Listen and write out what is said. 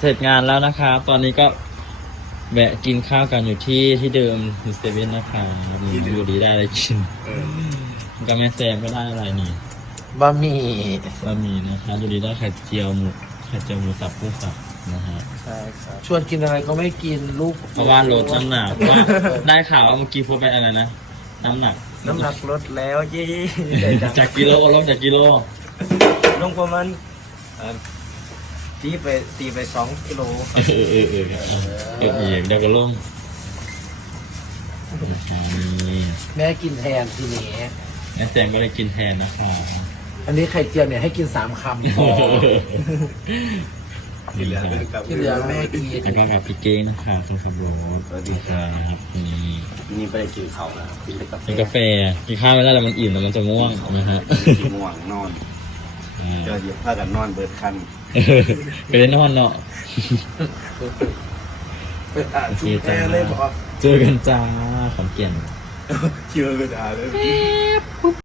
เสร็จงานแล้วนะครับ ตอนนี้ก็แวะกินข้าวกันอยู่ที่ที่เดิมที่เซเว่นนะครับมีดูดีได้อะไรกินก็แม่แซมก็ได้อะไรนี่บะหมี่บะหมี่นะครับดูดีได้ไข่เจียวหมูไข่เจียวหมูสับกุ้งสับนะฮะใช่ครับชวนกินอะไรก็ไม่กินลูกเพราะว่าลดน้ำหนักเพราะว่าได้ข่าวว่าเมื่อกี้พูดไปอะไรนะน้ำหนัก น้ำหนักลดแล้วเย้ได้จังจากกิโลลงจากกิโลลงประมาณเอ่อ ตีไปตีไปสองกิโลเออเออเออครับเอาเก็บอีกเดี๋ยวก็ลงนะครับนี่แม่กินแทนทีนี้แม่แซมก็เลยกินแทนนะคะอันนี้ไข่เจียวเนี่ยให้กินสามคำพอนี่ครับที่เหลือแม่กินแล้วก็กับพี่เก้งนะคะตรงขับรถนะครับนี่นี่ไม่ได้กินเขาวนะครับกินแต่กาแฟเป็นกาแฟกินข้าวไม่ได้แล้วมันอิ่มแล้วมันจะง่วงนะฮะ กินง่วงนอนอ่า เจอเดี๋ยวพากันนอนเบิดคันไปเล่นนอนเนาะไปอ่านชุดแม่เลยบอกเจอกันจ้าขอนแก่นเชื่อกันอะเลย